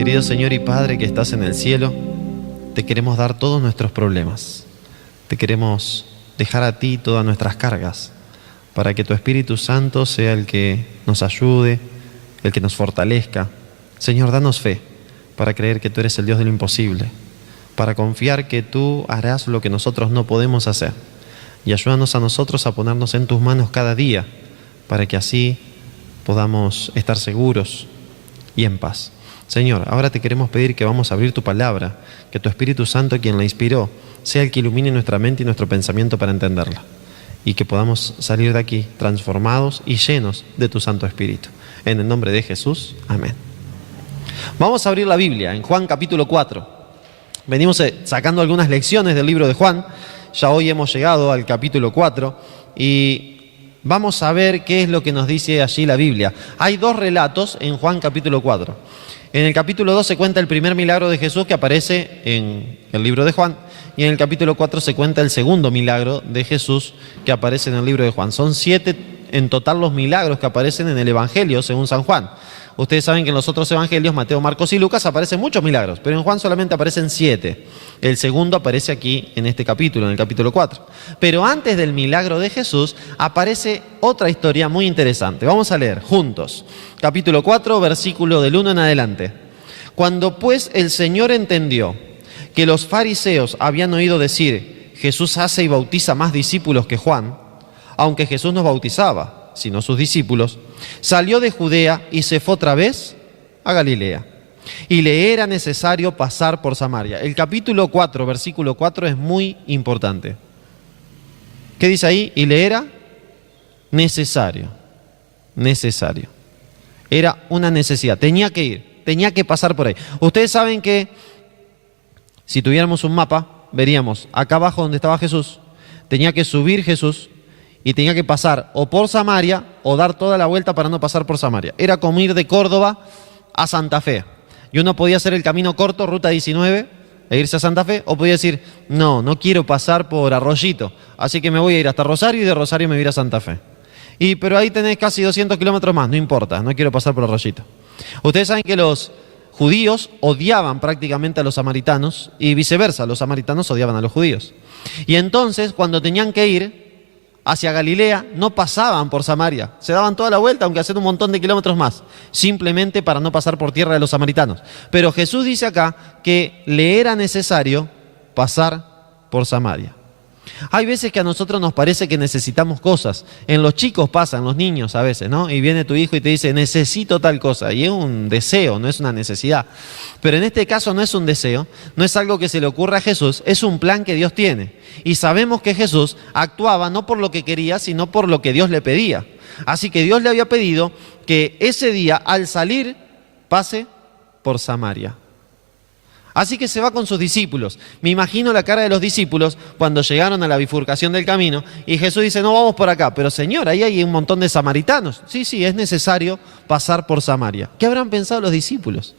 Querido Señor y Padre que estás en el cielo, te queremos dar todos nuestros problemas. Te queremos dejar a ti todas nuestras cargas, para que tu Espíritu Santo sea el que nos ayude, el que nos fortalezca. Señor, danos fe para creer que tú eres el Dios de lo imposible, para confiar que tú harás lo que nosotros no podemos hacer. Y ayúdanos a nosotros a ponernos en tus manos cada día, para que así podamos estar seguros y en paz. Señor, ahora te queremos pedir que vamos a abrir tu palabra, que tu Espíritu Santo, quien la inspiró, sea el que ilumine nuestra mente y nuestro pensamiento para entenderla, y que podamos salir de aquí transformados y llenos de tu Santo Espíritu. En el nombre de Jesús, amén. Vamos a abrir la Biblia en Juan capítulo 4. Venimos sacando algunas lecciones del libro de Juan. Ya hoy hemos llegado al capítulo 4 y vamos a ver qué es lo que nos dice allí la Biblia. Hay dos relatos en Juan capítulo 4. En el capítulo 2 se cuenta el primer milagro de Jesús que aparece en el libro de Juan, y en el capítulo 4 se cuenta el segundo milagro de Jesús que aparece en el libro de Juan. Son 7 en total los milagros que aparecen en el Evangelio según San Juan. Ustedes saben que en los otros evangelios, Mateo, Marcos y Lucas, aparecen muchos milagros, pero en Juan solamente aparecen 7. El segundo aparece aquí en este capítulo, en el capítulo 4. Pero antes del milagro de Jesús aparece otra historia muy interesante. Vamos a leer juntos. Capítulo 4, versículo del 1 en adelante. Cuando pues el Señor entendió que los fariseos habían oído decir: Jesús hace y bautiza más discípulos que Juan, aunque Jesús no bautizaba, sino sus discípulos, salió de Judea y se fue otra vez a Galilea. Y le era necesario pasar por Samaria. El capítulo 4, versículo 4 es muy importante. ¿Qué dice ahí? Y le era necesario. Necesario. Era una necesidad. Tenía que ir, tenía que pasar por ahí. Ustedes saben que si tuviéramos un mapa, veríamos acá abajo donde estaba Jesús, tenía que subir Jesús y tenía que pasar o por Samaria o dar toda la vuelta para no pasar por Samaria. Era como ir de Córdoba a Santa Fe. Y uno podía hacer el camino corto, ruta 19, e irse a Santa Fe, o podía decir: no quiero pasar por Arroyito, así que me voy a ir hasta Rosario y de Rosario me voy a ir a Santa Fe. Pero ahí tenés casi 200 kilómetros más, no importa, no quiero pasar por Arroyito. Ustedes saben que los judíos odiaban prácticamente a los samaritanos y viceversa, los samaritanos odiaban a los judíos. Y entonces, cuando tenían que ir hacia Galilea, no pasaban por Samaria, se daban toda la vuelta, aunque hacían un montón de kilómetros más, simplemente para no pasar por tierra de los samaritanos. Pero Jesús dice acá que le era necesario pasar por Samaria. Hay veces que a nosotros nos parece que necesitamos cosas. En los chicos pasa, en los niños a veces, ¿no? Y viene tu hijo y te dice: necesito tal cosa. Y es un deseo, no es una necesidad. Pero en este caso no es un deseo, no es algo que se le ocurra a Jesús, es un plan que Dios tiene. Y sabemos que Jesús actuaba no por lo que quería, sino por lo que Dios le pedía. Así que Dios le había pedido que ese día, al salir, pase por Samaria. Así que se va con sus discípulos. Me imagino la cara de los discípulos cuando llegaron a la bifurcación del camino y Jesús dice: no, vamos por acá. Pero Señor, ahí hay un montón de samaritanos. Sí, es necesario pasar por Samaria. ¿Qué habrán pensado los discípulos?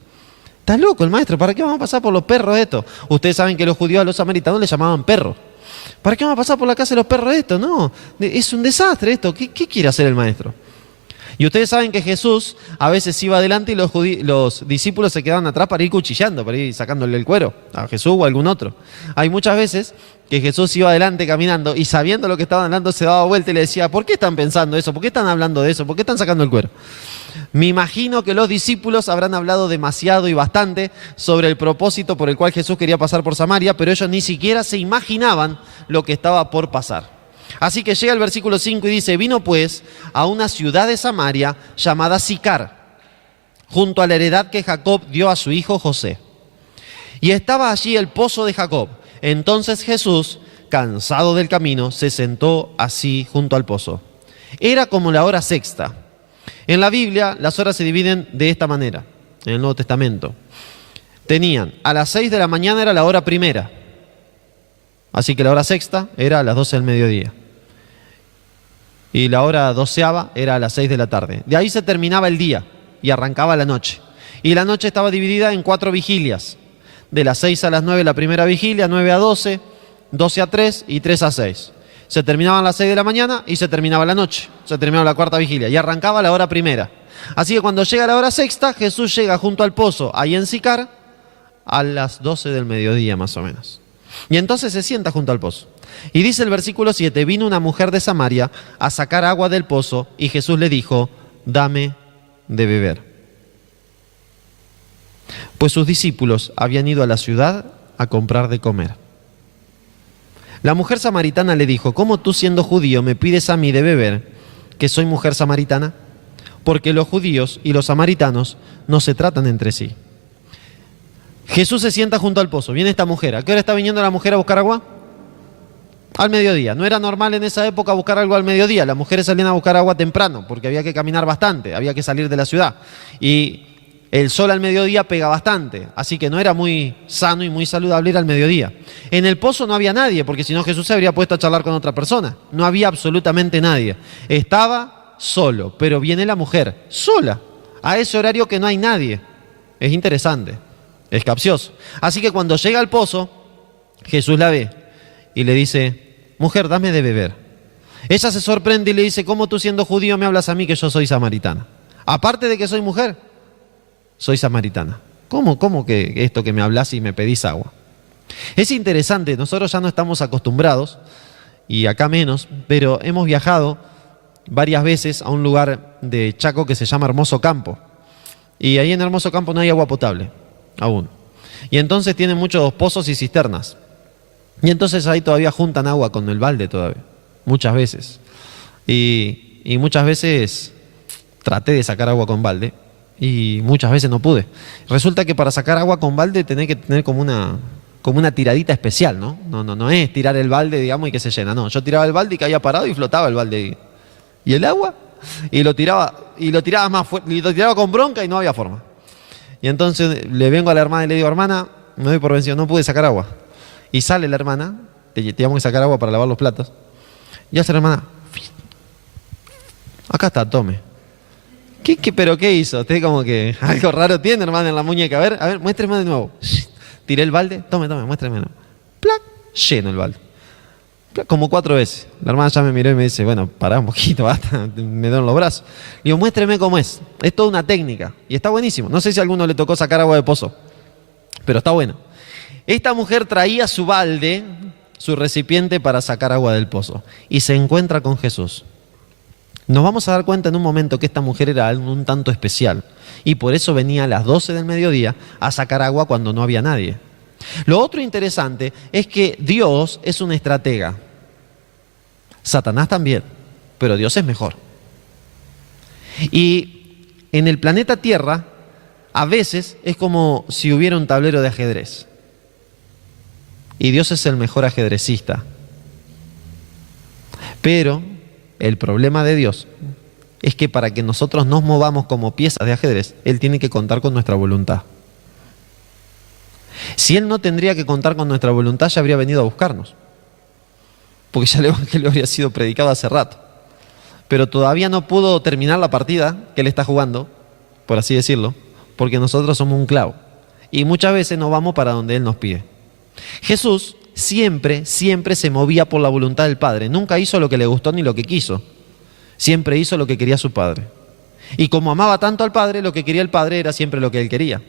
Está loco el maestro, ¿para qué vamos a pasar por los perros de esto? Ustedes saben que los judíos a los samaritanos les llamaban perros. ¿Para qué vamos a pasar por la casa de los perros de esto? No, es un desastre esto. ¿Qué quiere hacer el maestro? Y ustedes saben que Jesús a veces iba adelante y los discípulos se quedaban atrás para ir cuchillando, para ir sacándole el cuero a Jesús o a algún otro. Hay muchas veces que Jesús iba adelante caminando y sabiendo lo que estaban hablando se daba vuelta y le decía: ¿por qué están pensando eso? ¿Por qué están hablando de eso? ¿Por qué están sacando el cuero? Me imagino que los discípulos habrán hablado demasiado y bastante sobre el propósito por el cual Jesús quería pasar por Samaria, pero ellos ni siquiera se imaginaban lo que estaba por pasar. Así que llega el versículo 5 y dice: vino pues a una ciudad de Samaria llamada Sicar, junto a la heredad que Jacob dio a su hijo José. Y estaba allí el pozo de Jacob. Entonces Jesús, cansado del camino, se sentó así junto al pozo. Era como la hora sexta. En la Biblia las horas se dividen de esta manera, en el Nuevo Testamento. Tenían a las 6 de la mañana era la hora primera. Así que la hora sexta era a las 12 del mediodía. Y la hora doceava era a las 6 de la tarde. De ahí se terminaba el día y arrancaba la noche. Y la noche estaba dividida en 4 vigilias. De las 6 a las 9 la primera vigilia, 9 a 12, 12 a 3 y 3 a 6. Se terminaban a las 6 de la mañana y se terminaba la noche. Se terminaba la cuarta vigilia y arrancaba la hora primera. Así que cuando llega la hora sexta, Jesús llega junto al pozo, ahí en Sicar, a las 12 del mediodía más o menos. Y entonces se sienta junto al pozo. Y dice el versículo 7, vino una mujer de Samaria a sacar agua del pozo y Jesús le dijo, dame de beber. Pues sus discípulos habían ido a la ciudad a comprar de comer. La mujer samaritana le dijo, ¿cómo tú siendo judío me pides a mí de beber, que soy mujer samaritana? Porque los judíos y los samaritanos no se tratan entre sí. Jesús se sienta junto al pozo, viene esta mujer. ¿A qué hora está viniendo la mujer a buscar agua? Al mediodía. No era normal en esa época buscar algo al mediodía. Las mujeres salían a buscar agua temprano porque había que caminar bastante, había que salir de la ciudad. Y el sol al mediodía pega bastante, así que no era muy sano y muy saludable ir al mediodía. En el pozo no había nadie, porque si no Jesús se habría puesto a charlar con otra persona. No había absolutamente nadie. Estaba solo, pero viene la mujer, sola, a ese horario que no hay nadie. Es interesante, es capcioso. Así que cuando llega al pozo, Jesús la ve y le dice, mujer, dame de beber. Ella se sorprende y le dice, ¿cómo tú siendo judío me hablas a mí que yo soy samaritana? Aparte de que soy mujer, soy samaritana. ¿Cómo que esto que me hablas y me pedís agua? Es interesante, nosotros ya no estamos acostumbrados, y acá menos, pero hemos viajado varias veces a un lugar de Chaco que se llama Hermoso Campo. Y ahí en Hermoso Campo no hay agua potable, aún. Y entonces tienen muchos pozos y cisternas. Y entonces ahí todavía juntan agua con el balde todavía, muchas veces. Y muchas veces traté de sacar agua con balde y muchas veces no pude. Resulta que para sacar agua con balde tenés que tener como una tiradita especial, ¿no? No es tirar el balde, digamos, y que se llena. No, yo tiraba el balde y caía parado y flotaba el balde. ¿Y el agua? Y lo tiraba más fuerte, y lo tiraba con bronca y no había forma. Y entonces le vengo a la hermana y le digo, hermana, me doy por vencido, no pude sacar agua. Y sale la hermana, teníamos que sacar agua para lavar los platos. Y hace la hermana, acá está, tome. ¿Pero qué hizo? Usted como que algo raro tiene, hermana, en la muñeca. A ver, muéstreme de nuevo. Tiré el balde, tome, muéstreme de nuevo. ¡Plac! Lleno el balde. ¡Plac! Como 4 veces. La hermana ya me miró y me dice, bueno, pará un poquito, basta, me duelen los brazos. Le digo, muéstreme cómo es. Es toda una técnica y está buenísimo. No sé si a alguno le tocó sacar agua de pozo, pero está bueno. Esta mujer traía su balde, su recipiente para sacar agua del pozo y se encuentra con Jesús. Nos vamos a dar cuenta en un momento que esta mujer era un tanto especial y por eso venía a las 12 del mediodía a sacar agua cuando no había nadie. Lo otro interesante es que Dios es un estratega. Satanás también, pero Dios es mejor. Y en el planeta Tierra a veces es como si hubiera un tablero de ajedrez. Y Dios es el mejor ajedrecista. Pero el problema de Dios es que para que nosotros nos movamos como piezas de ajedrez, Él tiene que contar con nuestra voluntad. Si Él no tendría que contar con nuestra voluntad, ya habría venido a buscarnos. Porque ya el Evangelio habría sido predicado hace rato. Pero todavía no pudo terminar la partida que Él está jugando, por así decirlo, porque nosotros somos un clavo. Y muchas veces no vamos para donde Él nos pide. Jesús siempre se movía por la voluntad del Padre. Nunca hizo lo que le gustó ni lo que quiso. Siempre hizo lo que quería su Padre. Y como amaba tanto al Padre, lo que quería el Padre era siempre lo que Él quería.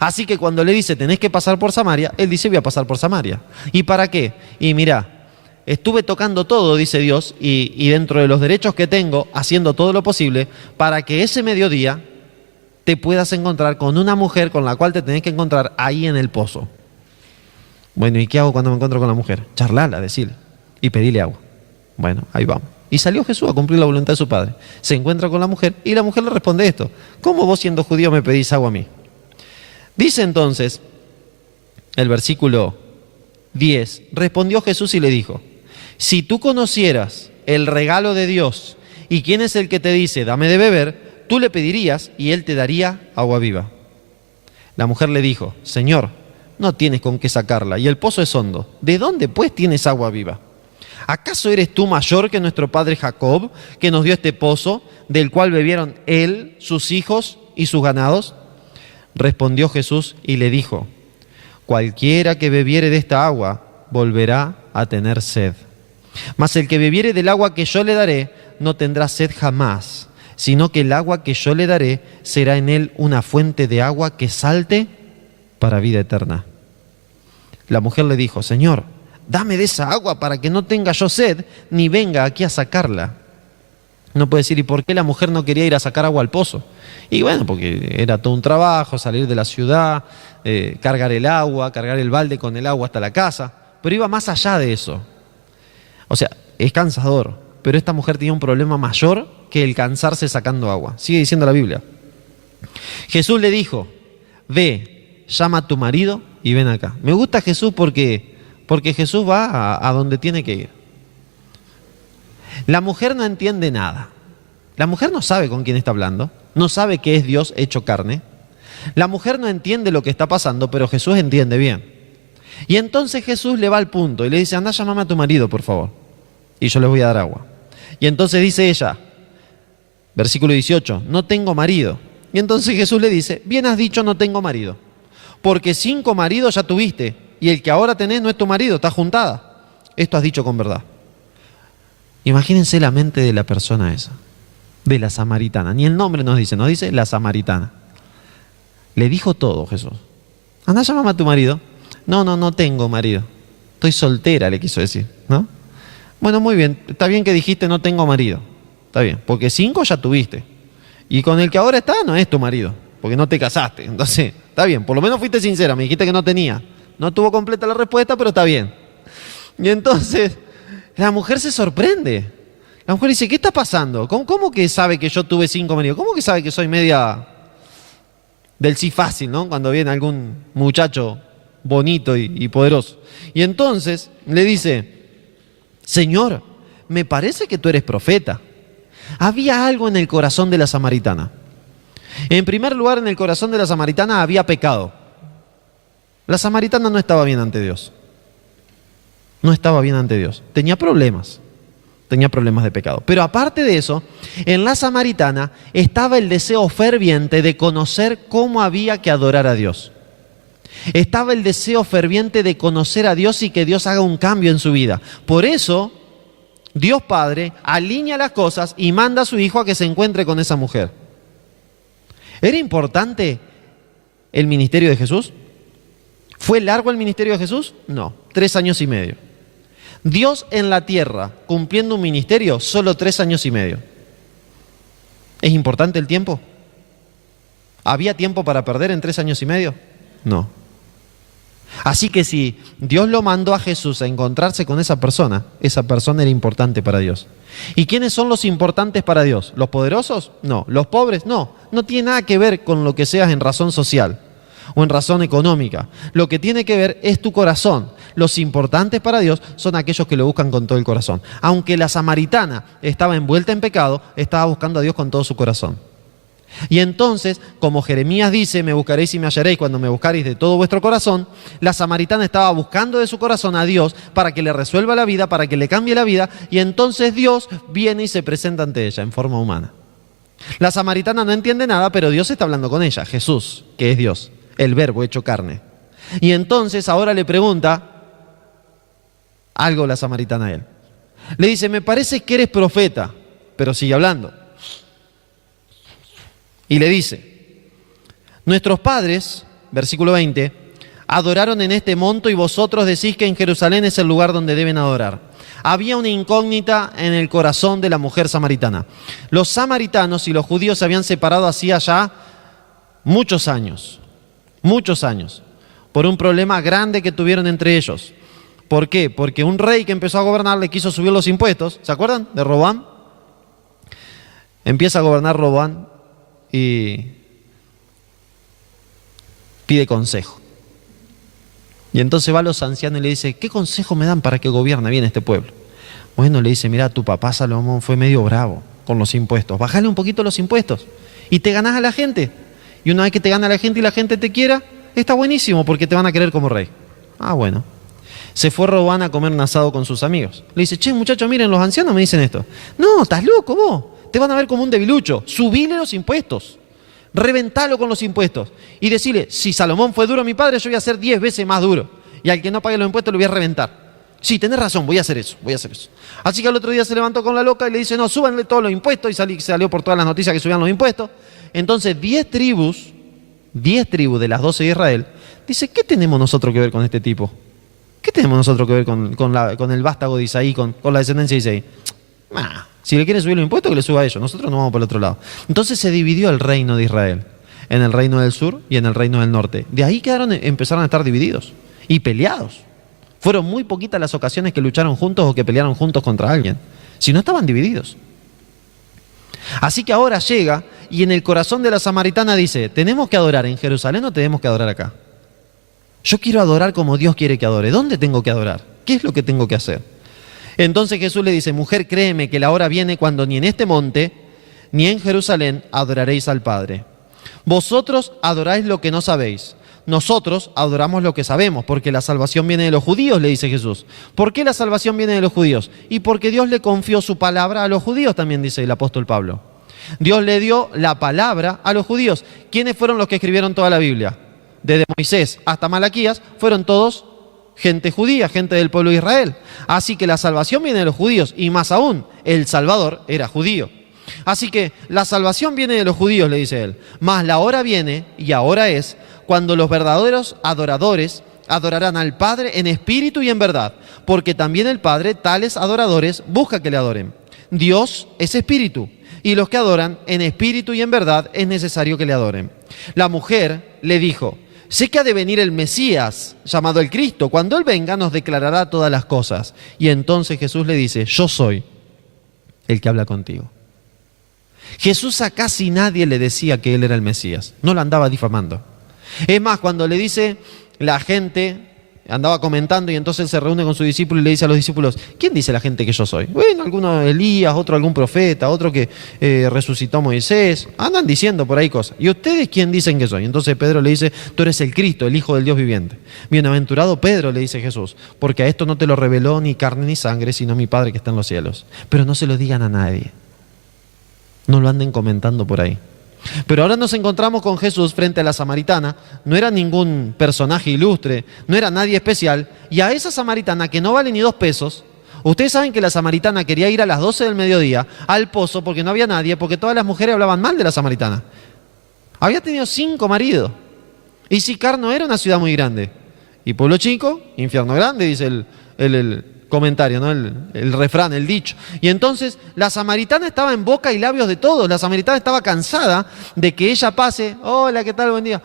Así que cuando le dice, tenés que pasar por Samaria, Él dice, voy a pasar por Samaria. ¿Y para qué? Y mirá, estuve tocando todo, dice Dios, y dentro de los derechos que tengo, haciendo todo lo posible, para que ese mediodía te puedas encontrar con una mujer con la cual te tenés que encontrar ahí en el pozo. Bueno, ¿y qué hago cuando me encuentro con la mujer? Charlarla, decirle, y pedirle agua. Bueno, ahí vamos. Y salió Jesús a cumplir la voluntad de su Padre. Se encuentra con la mujer y la mujer le responde esto. ¿Cómo vos siendo judío me pedís agua a mí? Dice entonces el versículo 10, respondió Jesús y le dijo, si tú conocieras el regalo de Dios y quién es el que te dice, dame de beber, tú le pedirías y él te daría agua viva. La mujer le dijo, Señor, no tienes con qué sacarla y el pozo es hondo. ¿De dónde pues tienes agua viva? ¿Acaso eres tú mayor que nuestro padre Jacob, que nos dio este pozo, del cual bebieron él, sus hijos y sus ganados? Respondió Jesús y le dijo, cualquiera que bebiere de esta agua volverá a tener sed. Mas el que bebiere del agua que yo le daré no tendrá sed jamás, sino que el agua que yo le daré será en él una fuente de agua que salte para vida eterna. La mujer le dijo, Señor, dame de esa agua para que no tenga yo sed, ni venga aquí a sacarla. No puede decir, ¿y por qué la mujer no quería ir a sacar agua al pozo? Y bueno, porque era todo un trabajo, salir de la ciudad, cargar el agua, cargar el balde con el agua hasta la casa, pero iba más allá de eso. O sea, es cansador, pero esta mujer tenía un problema mayor que el cansarse sacando agua. Sigue diciendo la Biblia. Jesús le dijo, ve, llama a tu marido y ven acá. Me gusta Jesús porque Jesús va a donde tiene que ir. La mujer no entiende nada. La mujer no sabe con quién está hablando, no sabe que es Dios hecho carne. La mujer no entiende lo que está pasando, pero Jesús entiende bien. Y entonces Jesús le va al punto y le dice, anda, llámame a tu marido, por favor, y yo les voy a dar agua. Y entonces dice ella, versículo 18, no tengo marido. Y entonces Jesús le dice, bien has dicho, no tengo marido, porque 5 maridos ya tuviste, y el que ahora tenés no es tu marido, está juntada. Esto has dicho con verdad. Imagínense la mente de la persona esa, de la samaritana. Ni el nombre nos dice la samaritana. Le dijo todo Jesús. Anda, llámame a tu marido. No tengo marido. Estoy soltera, le quiso decir, ¿no? Bueno, muy bien, está bien que dijiste no tengo marido. Está bien, porque 5 ya tuviste. Y con el que ahora está no es tu marido, porque no te casaste. Entonces, está bien, por lo menos fuiste sincera, me dijiste que no tenía. No tuvo completa la respuesta, pero está bien. Y entonces, la mujer se sorprende. La mujer dice, ¿qué está pasando? ¿Cómo que sabe que yo tuve 5 maridos? ¿Cómo que sabe que soy media del sí fácil, ¿no? Cuando viene algún muchacho bonito y poderoso. Y entonces le dice, Señor, me parece que tú eres profeta. Había algo en el corazón de la samaritana. En primer lugar, en el corazón de la samaritana había pecado. La samaritana no estaba bien ante Dios. No estaba bien ante Dios. Tenía problemas de pecado. Pero aparte de eso, en la samaritana estaba el deseo ferviente de conocer cómo había que adorar a Dios. Estaba el deseo ferviente de conocer a Dios y que Dios haga un cambio en su vida. Por eso, Dios Padre alinea las cosas y manda a su Hijo a que se encuentre con esa mujer. ¿Era importante el ministerio de Jesús? ¿Fue largo el ministerio de Jesús? No, 3 años y medio. Dios en la tierra, cumpliendo un ministerio, solo 3 años y medio. ¿Es importante el tiempo? ¿Había tiempo para perder en 3 años y medio? No. Así que si Dios lo mandó a Jesús a encontrarse con esa persona era importante para Dios. ¿Y quiénes son los importantes para Dios? ¿Los poderosos? No. ¿Los pobres? No. No tiene nada que ver con lo que seas en razón social o en razón económica. Lo que tiene que ver es tu corazón. Los importantes para Dios son aquellos que lo buscan con todo el corazón. Aunque la samaritana estaba envuelta en pecado, estaba buscando a Dios con todo su corazón. Y entonces, como Jeremías dice, me buscaréis y me hallaréis cuando me buscaréis de todo vuestro corazón, la samaritana estaba buscando de su corazón a Dios para que le resuelva la vida, para que le cambie la vida, y entonces Dios viene y se presenta ante ella en forma humana. La samaritana no entiende nada, pero Dios está hablando con ella, Jesús, que es Dios, el verbo hecho carne. Y entonces ahora le pregunta algo la samaritana a él. Le dice, me parece que eres profeta, pero sigue hablando. Y le dice, nuestros padres, versículo 20, adoraron en este monte y vosotros decís que en Jerusalén es el lugar donde deben adorar. Había una incógnita en el corazón de la mujer samaritana. Los samaritanos y los judíos se habían separado hacía ya muchos años, por un problema grande que tuvieron entre ellos. ¿Por qué? Porque un rey que empezó a gobernar le quiso subir los impuestos. ¿Se acuerdan de Roboam? Empieza a gobernar Roboam y pide consejo. Y entonces va a los ancianos y le dice, ¿qué consejo me dan para que gobierne bien este pueblo? Bueno, le dice, mira, tu papá Salomón fue medio bravo con los impuestos. Bájale un poquito los impuestos y te ganás a la gente. Y una vez que te gana la gente y la gente te quiera, está buenísimo porque te van a querer como rey. Ah, bueno. Se fue Roboam a comer un asado con sus amigos. Le dice, che, muchachos, miren, los ancianos me dicen esto. No, estás loco vos. Te van a ver como un debilucho. Subile los impuestos. Reventalo con los impuestos. Y decirle, si Salomón fue duro a mi padre, yo voy a ser 10 veces más duro. Y al que no pague los impuestos lo voy a reventar. Sí, tenés razón, voy a hacer eso. Así que al otro día se levantó con la loca y le dice, no, súbanle todos los impuestos, y salió por todas las noticias que subían los impuestos. Entonces 10 tribus de las 12 de Israel, dice, ¿qué tenemos nosotros que ver con este tipo? ¿Qué tenemos nosotros que ver con el vástago de Isaí, con la descendencia de Isaí? Si le quieren subir los impuestos, que le suba a ellos, nosotros nos vamos por el otro lado. Entonces se dividió el reino de Israel, en el reino del sur y en el reino del norte. De ahí empezaron a estar divididos y peleados. Fueron muy poquitas las ocasiones que lucharon juntos o que pelearon juntos contra alguien. Si no, estaban divididos. Así que ahora llega y en el corazón de la samaritana dice, ¿tenemos que adorar en Jerusalén o tenemos que adorar acá? Yo quiero adorar como Dios quiere que adore. ¿Dónde tengo que adorar? ¿Qué es lo que tengo que hacer? Entonces Jesús le dice, mujer, créeme que la hora viene cuando ni en este monte ni en Jerusalén adoraréis al Padre. Vosotros adoráis lo que no sabéis. Nosotros adoramos lo que sabemos, porque la salvación viene de los judíos, le dice Jesús. ¿Por qué la salvación viene de los judíos? Y porque Dios le confió su palabra a los judíos, también dice el apóstol Pablo. Dios le dio la palabra a los judíos. ¿Quiénes fueron los que escribieron toda la Biblia? Desde Moisés hasta Malaquías, fueron todos gente judía, gente del pueblo de Israel. Así que la salvación viene de los judíos, y más aún, el Salvador era judío. Así que la salvación viene de los judíos, le dice él. Mas la hora viene, y ahora es, cuando los verdaderos adoradores adorarán al Padre en espíritu y en verdad, porque también el Padre tales adoradores busca que le adoren. Dios es espíritu, y los que adoran en espíritu y en verdad es necesario que le adoren. La mujer le dijo, sé que ha de venir el Mesías, llamado el Cristo. Cuando Él venga nos declarará todas las cosas. Y entonces Jesús le dice, yo soy el que habla contigo. Jesús a casi nadie le decía que Él era el Mesías, no lo andaba difamando. Es más, cuando le dice, la gente andaba comentando y entonces él se reúne con su discípulo y le dice a los discípulos, ¿quién dice la gente que yo soy? Bueno, alguno Elías, otro algún profeta, otro que resucitó a Moisés. Andan diciendo por ahí cosas. ¿Y ustedes quién dicen que soy? Entonces Pedro le dice, tú eres el Cristo, el Hijo del Dios viviente. Bienaventurado Pedro, le dice Jesús, porque a esto no te lo reveló ni carne ni sangre, sino mi Padre que está en los cielos. Pero no se lo digan a nadie. No lo anden comentando por ahí. Pero ahora nos encontramos con Jesús frente a la samaritana. No era ningún personaje ilustre, no era nadie especial. Y a esa samaritana que no vale ni 2 pesos, ustedes saben que la samaritana quería ir a las 12 del mediodía al pozo porque no había nadie, porque todas las mujeres hablaban mal de la samaritana. Había tenido 5 maridos. Y Sicar no era una ciudad muy grande. Y pueblo chico, infierno grande, dice el comentario, ¿no? El refrán, el dicho. Y entonces la samaritana estaba en boca y labios de todos. La samaritana estaba cansada de que ella pase, hola, ¿qué tal? Buen día.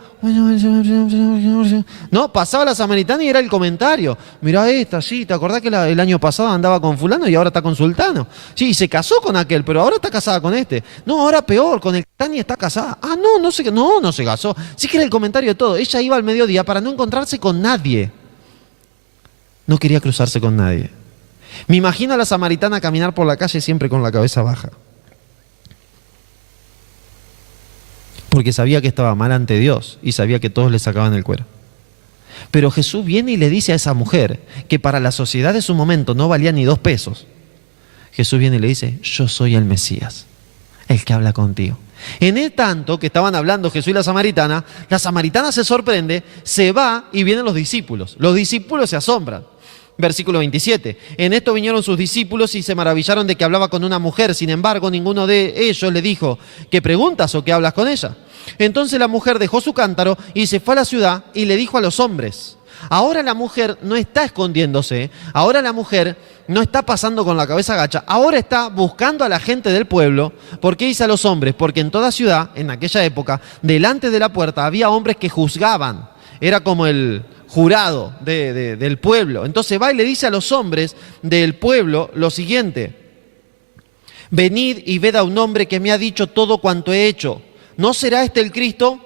No, pasaba la samaritana y era el comentario. Mirá esta, sí, ¿te acordás que el año pasado andaba con fulano y ahora está con sultano? Sí, y se casó con aquel, pero ahora está casada con este. No, ahora peor, con el Tani está casada. Ah, no se casó. Sí que era el comentario de todo. Ella iba al mediodía para no encontrarse con nadie. No quería cruzarse con nadie. Me imagino a la samaritana caminar por la calle siempre con la cabeza baja. Porque sabía que estaba mal ante Dios y sabía que todos le sacaban el cuero. Pero Jesús viene y le dice a esa mujer que para la sociedad de su momento no valía ni 2 pesos. Jesús viene y le dice, yo soy el Mesías, el que habla contigo. En el tanto que estaban hablando Jesús y la samaritana se sorprende, se va y vienen los discípulos. Los discípulos se asombran. Versículo 27. En esto vinieron sus discípulos y se maravillaron de que hablaba con una mujer. Sin embargo, ninguno de ellos le dijo, ¿qué preguntas o qué hablas con ella? Entonces la mujer dejó su cántaro y se fue a la ciudad y le dijo a los hombres. Ahora la mujer no está escondiéndose, ahora la mujer no está pasando con la cabeza agacha, ahora está buscando a la gente del pueblo. ¿Por qué dice a los hombres? Porque en toda ciudad, en aquella época, delante de la puerta había hombres que juzgaban. Era como el jurado del pueblo. Entonces va y le dice a los hombres del pueblo lo siguiente: venid y ved a un hombre que me ha dicho todo cuanto he hecho. ¿No será este el Cristo?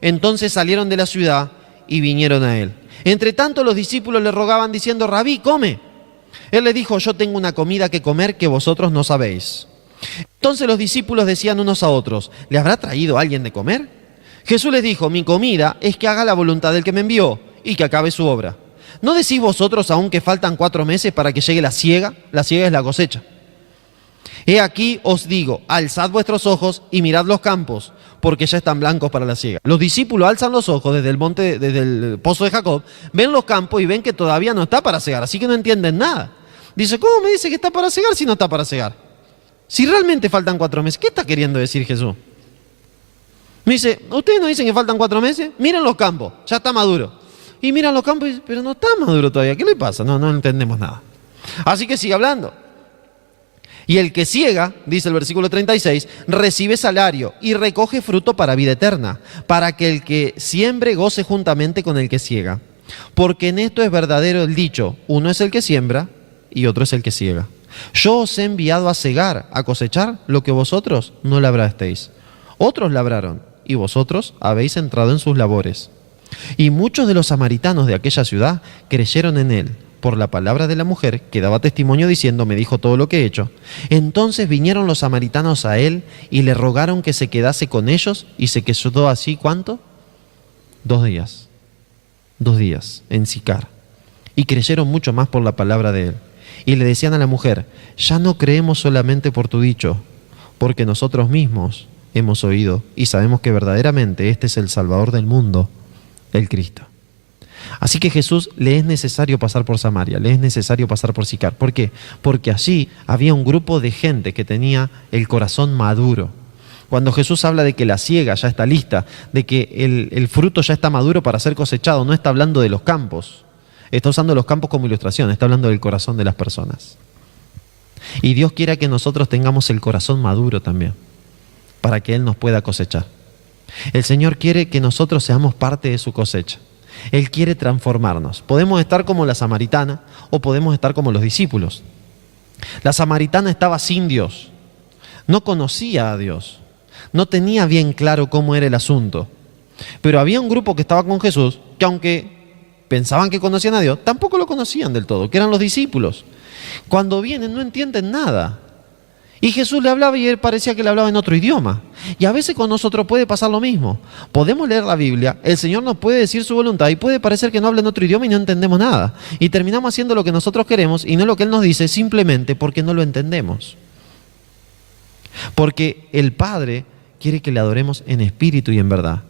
Entonces salieron de la ciudad y vinieron a él. Entre tanto los discípulos le rogaban diciendo: Rabí, come. Él les dijo: yo tengo una comida que comer que vosotros no sabéis. Entonces los discípulos decían unos a otros: ¿le habrá traído alguien de comer? Jesús les dijo: mi comida es que haga la voluntad del que me envió y que acabe su obra. ¿No decís vosotros aún que faltan 4 meses para que llegue la siega? La siega es la cosecha. He aquí os digo, alzad vuestros ojos y mirad los campos, porque ya están blancos para la siega. Los discípulos alzan los ojos desde el monte, desde el pozo de Jacob, ven los campos y ven que todavía no está para cegar, así que no entienden nada. Dice, ¿cómo me dice que está para cegar si no está para cegar? Si realmente faltan 4 meses, ¿qué está queriendo decir Jesús? Me dice, ¿ustedes no dicen que faltan 4 meses? Miren los campos, ya está maduro. Y miran los campos y dicen, pero no está maduro todavía, ¿qué le pasa? No entendemos nada. Así que sigue hablando. Y el que ciega, dice el versículo 36, recibe salario y recoge fruto para vida eterna, para que el que siembre goce juntamente con el que ciega. Porque en esto es verdadero el dicho, uno es el que siembra y otro es el que ciega. Yo os he enviado a cegar, a cosechar lo que vosotros no labrasteis. Otros labraron y vosotros habéis entrado en sus labores. Y muchos de los samaritanos de aquella ciudad creyeron en él por la palabra de la mujer que daba testimonio diciendo, me dijo todo lo que he hecho. Entonces vinieron los samaritanos a él y le rogaron que se quedase con ellos y se quedó así, ¿cuánto? 2 días. 2 días en Sicar. Y creyeron mucho más por la palabra de él. Y le decían a la mujer, ya no creemos solamente por tu dicho, porque nosotros mismos hemos oído y sabemos que verdaderamente este es el Salvador del mundo, el Cristo. Así que Jesús le es necesario pasar por Samaria, le es necesario pasar por Sicar. ¿Por qué? Porque allí había un grupo de gente que tenía el corazón maduro. Cuando Jesús habla de que la siega ya está lista, de que el fruto ya está maduro para ser cosechado, no está hablando de los campos. Está usando los campos como ilustración, está hablando del corazón de las personas. Y Dios quiere que nosotros tengamos el corazón maduro también, para que Él nos pueda cosechar. El Señor quiere que nosotros seamos parte de su cosecha. Él quiere transformarnos. Podemos estar como la samaritana o podemos estar como los discípulos. La samaritana estaba sin Dios, no conocía a Dios, no tenía bien claro cómo era el asunto. Pero había un grupo que estaba con Jesús que aunque pensaban que conocían a Dios, tampoco lo conocían del todo, que eran los discípulos. Cuando vienen no entienden nada. Y Jesús le hablaba y él parecía que le hablaba en otro idioma. Y a veces con nosotros puede pasar lo mismo. Podemos leer la Biblia, el Señor nos puede decir su voluntad y puede parecer que no habla en otro idioma y no entendemos nada. Y terminamos haciendo lo que nosotros queremos y no lo que Él nos dice simplemente porque no lo entendemos. Porque el Padre quiere que le adoremos en espíritu y en verdad.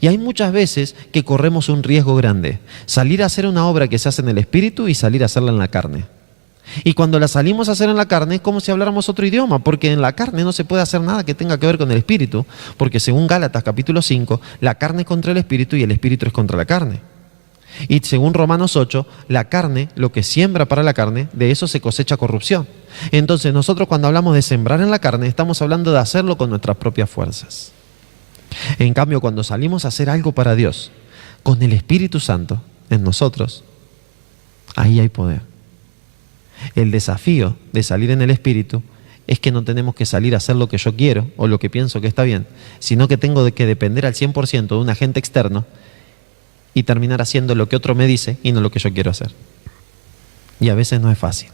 Y hay muchas veces que corremos un riesgo grande. Salir a hacer una obra que se hace en el espíritu y salir a hacerla en la carne. Y cuando la salimos a hacer en la carne es como si habláramos otro idioma, porque en la carne no se puede hacer nada que tenga que ver con el espíritu, porque según Gálatas capítulo 5, la carne es contra el espíritu y el espíritu es contra la carne. Y según Romanos 8, la carne, lo que siembra para la carne, de eso se cosecha corrupción. Entonces nosotros cuando hablamos de sembrar en la carne, estamos hablando de hacerlo con nuestras propias fuerzas. En cambio, cuando salimos a hacer algo para Dios, con el Espíritu Santo en nosotros, ahí hay poder. El desafío de salir en el Espíritu es que no tenemos que salir a hacer lo que yo quiero o lo que pienso que está bien, sino que tengo que depender al 100% de un agente externo y terminar haciendo lo que otro me dice y no lo que yo quiero hacer. Y a veces no es fácil.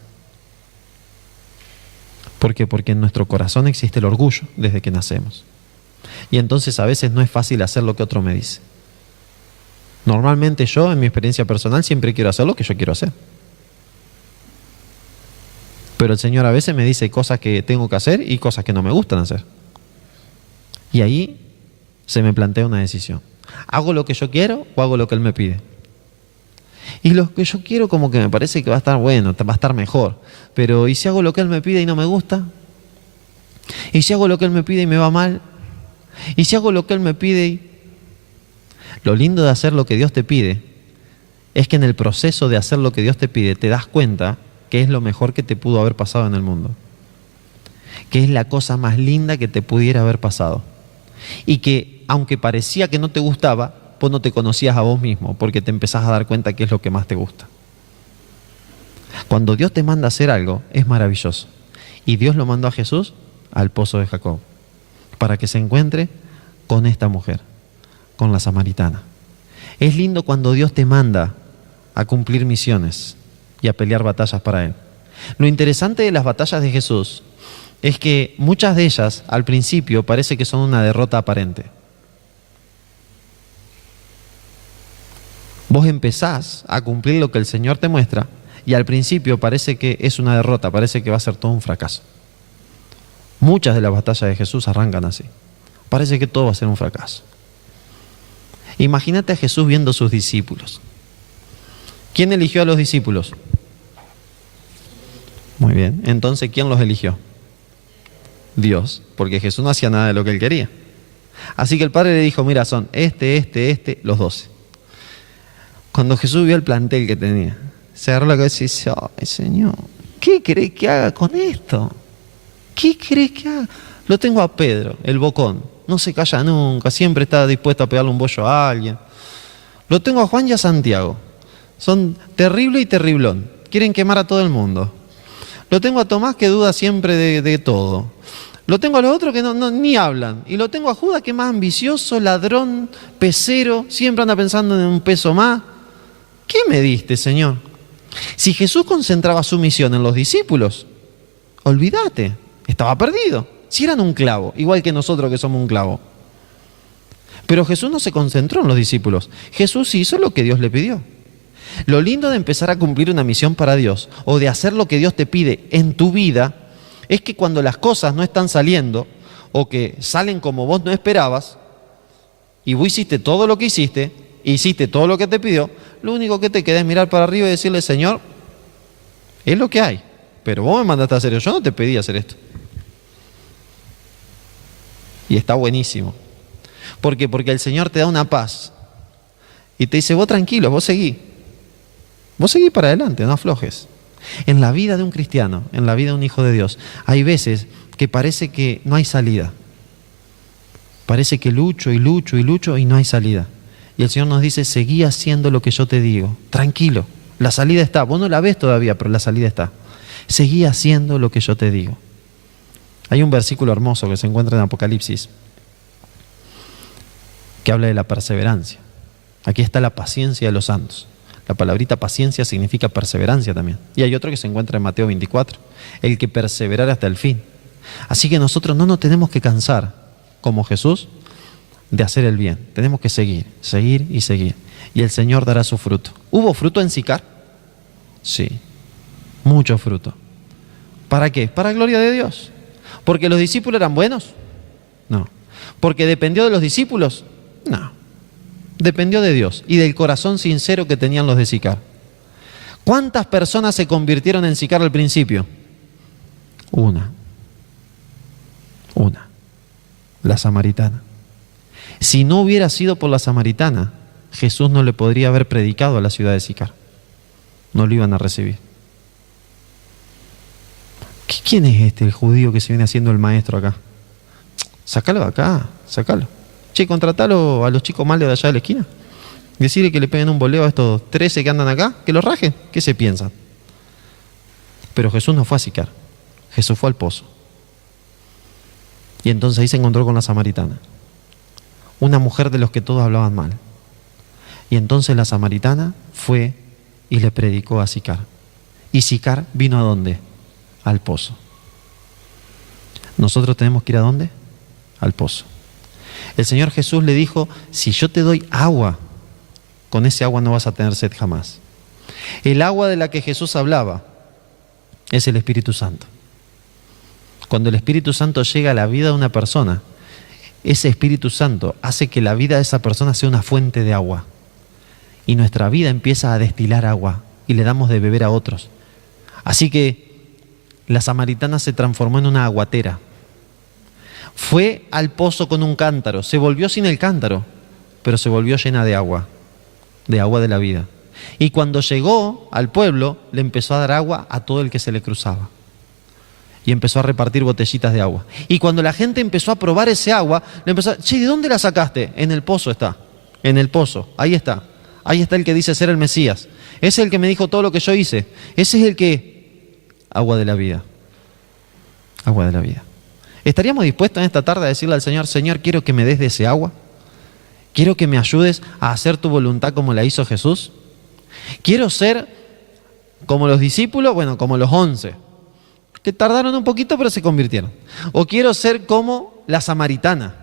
¿Por qué? Porque en nuestro corazón existe el orgullo desde que nacemos. Y entonces a veces no es fácil hacer lo que otro me dice. Normalmente yo, en mi experiencia personal, siempre quiero hacer lo que yo quiero hacer. Pero el Señor a veces me dice cosas que tengo que hacer y cosas que no me gustan hacer. Y ahí se me plantea una decisión. ¿Hago lo que yo quiero o hago lo que Él me pide? Y lo que yo quiero como que me parece que va a estar bueno, va a estar mejor. Pero ¿y si hago lo que Él me pide y no me gusta? ¿Y si hago lo que Él me pide y me va mal? ¿Y si hago lo que Él me pide y...? Lo lindo de hacer lo que Dios te pide es que en el proceso de hacer lo que Dios te pide te das cuenta que es lo mejor que te pudo haber pasado en el mundo. Que es la cosa más linda que te pudiera haber pasado. Y que aunque parecía que no te gustaba, vos no te conocías a vos mismo porque te empezás a dar cuenta que es lo que más te gusta. Cuando Dios te manda a hacer algo, es maravilloso. Y Dios lo mandó a Jesús al pozo de Jacob para que se encuentre con esta mujer, con la samaritana. Es lindo cuando Dios te manda a cumplir misiones y a pelear batallas para Él. Lo interesante de las batallas de Jesús es que muchas de ellas al principio parece que son una derrota aparente. Vos empezás a cumplir lo que el Señor te muestra y al principio parece que es una derrota, parece que va a ser todo un fracaso. Muchas de las batallas de Jesús arrancan así. Parece que todo va a ser un fracaso. Imagínate a Jesús viendo a sus discípulos. ¿Quién eligió a los discípulos? Muy bien. Entonces, ¿quién los eligió? Dios, porque Jesús no hacía nada de lo que él quería. Así que el Padre le dijo, mira, son los 12. Cuando Jesús vio el plantel que tenía, se agarró la cabeza y dice, ay Señor, ¿qué querés que haga con esto? ¿Qué querés que haga? Lo tengo a Pedro, el bocón, no se calla nunca, siempre está dispuesto a pegarle un bollo a alguien. Lo tengo a Juan y a Santiago, son terrible y terriblón, quieren quemar a todo el mundo. Lo tengo a Tomás que duda siempre de todo. Lo tengo a los otros que ni hablan. Y lo tengo a Judas que es más ambicioso, ladrón, pesero, siempre anda pensando en un peso más. ¿Qué me diste, Señor? Si Jesús concentraba su misión en los discípulos, olvídate, estaba perdido. Si eran un clavo, igual que nosotros que somos un clavo. Pero Jesús no se concentró en los discípulos. Jesús hizo lo que Dios le pidió. Lo lindo de empezar a cumplir una misión para Dios o de hacer lo que Dios te pide en tu vida es que cuando las cosas no están saliendo o que salen como vos no esperabas y vos hiciste todo lo que hiciste, hiciste todo lo que te pidió, lo único que te queda es mirar para arriba y decirle, Señor, es lo que hay, pero vos me mandaste a hacer eso, yo no te pedí hacer esto. Y está buenísimo. ¿Por qué? Porque el Señor te da una paz y te dice, vos tranquilo, vos seguí. Vos seguís para adelante, no aflojes. En la vida de un cristiano, en la vida de un hijo de Dios, hay veces que parece que no hay salida. Parece que lucho y lucho y lucho y no hay salida. Y el Señor nos dice, seguí haciendo lo que yo te digo. Tranquilo, la salida está. Vos no la ves todavía, pero la salida está. Seguí haciendo lo que yo te digo. Hay un versículo hermoso que se encuentra en Apocalipsis que habla de la perseverancia. Aquí está la paciencia de los santos. La palabrita paciencia significa perseverancia también. Y hay otro que se encuentra en Mateo 24, el que perseverar hasta el fin. Así que nosotros no nos tenemos que cansar, como Jesús, de hacer el bien. Tenemos que seguir, seguir y seguir. Y el Señor dará su fruto. ¿Hubo fruto en Sicar? Sí, mucho fruto. ¿Para qué? Para gloria de Dios. ¿Porque los discípulos eran buenos? No. ¿Porque dependió de los discípulos? No. Dependió de Dios y del corazón sincero que tenían los de Sicar. ¿Cuántas personas se convirtieron en Sicar al principio? Una. La samaritana. Si no hubiera sido por la samaritana, Jesús no le podría haber predicado a la ciudad de Sicar. No lo iban a recibir. ¿Quién es el judío que se viene haciendo el maestro acá? Sácalo de acá, sácalo. Che, contratalo a los chicos malos de allá de la esquina. Decirle que le peguen un boleo a estos 13 que andan acá, que los rajen. ¿Qué se piensan? Pero Jesús no fue a Sicar. Jesús fue al pozo. Y entonces ahí se encontró con la samaritana. Una mujer de los que todos hablaban mal. Y entonces la samaritana fue y le predicó a Sicar. Y Sicar vino ¿a dónde? Al pozo. Nosotros tenemos que ir ¿a dónde? Al pozo. El Señor Jesús le dijo, si yo te doy agua, con ese agua no vas a tener sed jamás. El agua de la que Jesús hablaba es el Espíritu Santo. Cuando el Espíritu Santo llega a la vida de una persona, ese Espíritu Santo hace que la vida de esa persona sea una fuente de agua. Y nuestra vida empieza a destilar agua y le damos de beber a otros. Así que la samaritana se transformó en una aguatera. Fue al pozo con un cántaro, se volvió sin el cántaro, pero se volvió llena de agua de la vida. Y cuando llegó al pueblo, le empezó a dar agua a todo el que se le cruzaba. Y empezó a repartir botellitas de agua. Y cuando la gente empezó a probar ese agua, le empezó a... Che, ¿de dónde la sacaste? En el pozo está, en el pozo, ahí está. Ahí está el que dice ser el Mesías. Ese es el que me dijo todo lo que yo hice. Ese es el que... Agua de la vida. Agua de la vida. ¿Estaríamos dispuestos en esta tarde a decirle al Señor, Señor, quiero que me des de ese agua? ¿Quiero que me ayudes a hacer tu voluntad como la hizo Jesús? ¿Quiero ser como los discípulos? Bueno, como los 11, que tardaron un poquito pero se convirtieron. ¿O quiero ser como la samaritana,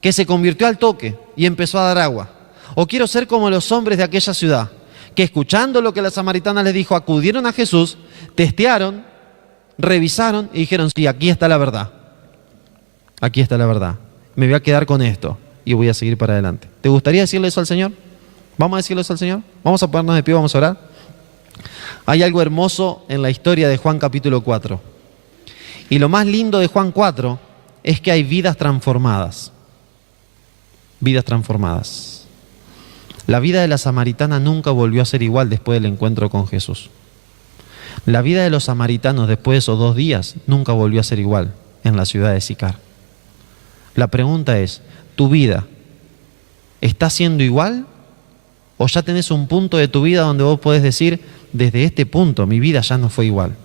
que se convirtió al toque y empezó a dar agua? ¿O quiero ser como los hombres de aquella ciudad, que escuchando lo que la samaritana les dijo, acudieron a Jesús, testearon, revisaron y dijeron, sí, aquí está la verdad. Aquí está la verdad. me voy a quedar con esto y voy a seguir para adelante. ¿Te gustaría decirle eso al Señor? ¿Vamos a decirle eso al Señor? Vamos a ponernos de pie, vamos a orar. Hay algo hermoso en la historia de Juan capítulo 4. Y lo más lindo de Juan 4 es que hay vidas transformadas. Vidas transformadas. La vida de la samaritana nunca volvió a ser igual después del encuentro con Jesús. La vida de los samaritanos después de esos 2 días nunca volvió a ser igual en la ciudad de Sicar. La pregunta es, ¿tu vida está siendo igual? ¿O ya tenés un punto de tu vida donde vos podés decir, desde este punto mi vida ya no fue igual?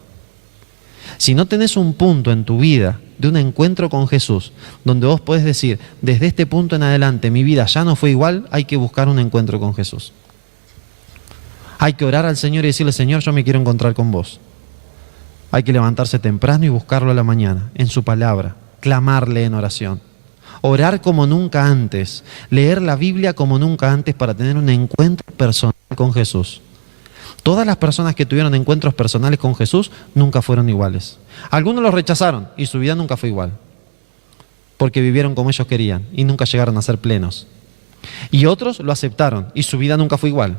Si no tenés un punto en tu vida de un encuentro con Jesús, donde vos podés decir, desde este punto en adelante mi vida ya no fue igual, hay que buscar un encuentro con Jesús. Hay que orar al Señor y decirle, Señor, yo me quiero encontrar con vos. Hay que levantarse temprano y buscarlo a la mañana, en su palabra, clamarle en oración. Orar como nunca antes, leer la Biblia como nunca antes para tener un encuentro personal con Jesús. Todas las personas que tuvieron encuentros personales con Jesús nunca fueron iguales. Algunos los rechazaron y su vida nunca fue igual, porque vivieron como ellos querían y nunca llegaron a ser plenos. Y otros lo aceptaron y su vida nunca fue igual.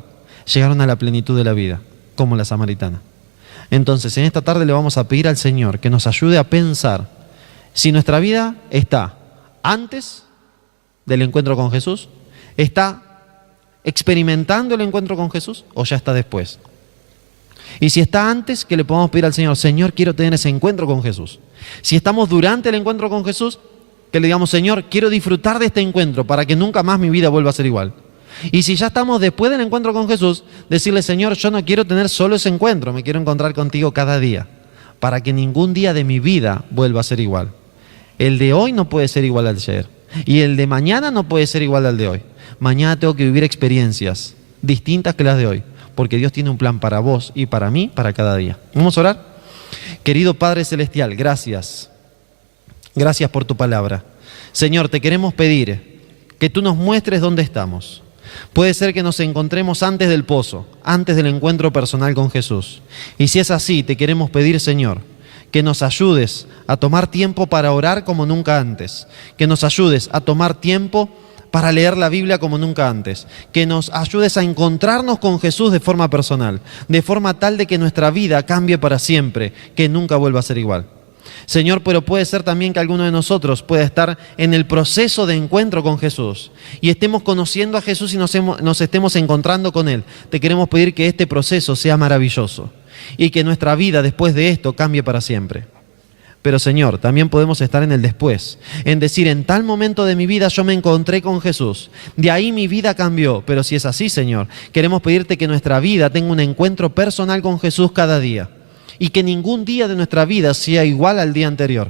Llegaron a la plenitud de la vida, como la samaritana. Entonces, en esta tarde le vamos a pedir al Señor que nos ayude a pensar si nuestra vida está antes del encuentro con Jesús, está experimentando el encuentro con Jesús o ya está después. Y si está antes, que le podamos pedir al Señor, Señor, quiero tener ese encuentro con Jesús. Si estamos durante el encuentro con Jesús, que le digamos, Señor, quiero disfrutar de este encuentro para que nunca más mi vida vuelva a ser igual. Y si ya estamos después del encuentro con Jesús, decirle, Señor, yo no quiero tener solo ese encuentro, me quiero encontrar contigo cada día, para que ningún día de mi vida vuelva a ser igual. El de hoy no puede ser igual al de ayer, y el de mañana no puede ser igual al de hoy. Mañana tengo que vivir experiencias distintas que las de hoy, porque Dios tiene un plan para vos y para mí, para cada día. ¿Vamos a orar? Querido Padre Celestial, gracias. Gracias por tu palabra. Señor, te queremos pedir que tú nos muestres dónde estamos. Puede ser que nos encontremos antes del pozo, antes del encuentro personal con Jesús. Y si es así, te queremos pedir, Señor, que nos ayudes a tomar tiempo para orar como nunca antes, que nos ayudes a tomar tiempo para leer la Biblia como nunca antes, que nos ayudes a encontrarnos con Jesús de forma personal, de forma tal de que nuestra vida cambie para siempre, que nunca vuelva a ser igual. Señor, pero puede ser también que alguno de nosotros pueda estar en el proceso de encuentro con Jesús y estemos conociendo a Jesús y nos estemos encontrando con Él. Te queremos pedir que este proceso sea maravilloso y que nuestra vida después de esto cambie para siempre. Pero Señor, también podemos estar en el después, en decir, en tal momento de mi vida yo me encontré con Jesús, de ahí mi vida cambió. Pero si es así, Señor, queremos pedirte que nuestra vida tenga un encuentro personal con Jesús cada día y que ningún día de nuestra vida sea igual al día anterior.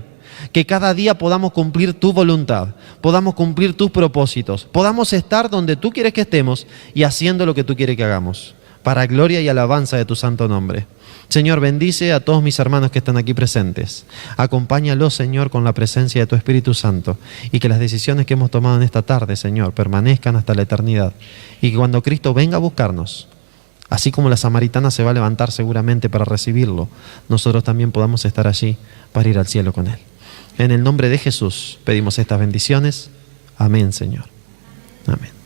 Que cada día podamos cumplir tu voluntad, podamos cumplir tus propósitos, podamos estar donde tú quieres que estemos y haciendo lo que tú quieres que hagamos, para gloria y alabanza de tu santo nombre. Señor, bendice a todos mis hermanos que están aquí presentes. Acompáñalos, Señor, con la presencia de tu Espíritu Santo y que las decisiones que hemos tomado en esta tarde, Señor, permanezcan hasta la eternidad. Y que cuando Cristo venga a buscarnos, así como la samaritana se va a levantar seguramente para recibirlo, nosotros también podamos estar allí para ir al cielo con Él. En el nombre de Jesús pedimos estas bendiciones. Amén, Señor. Amén.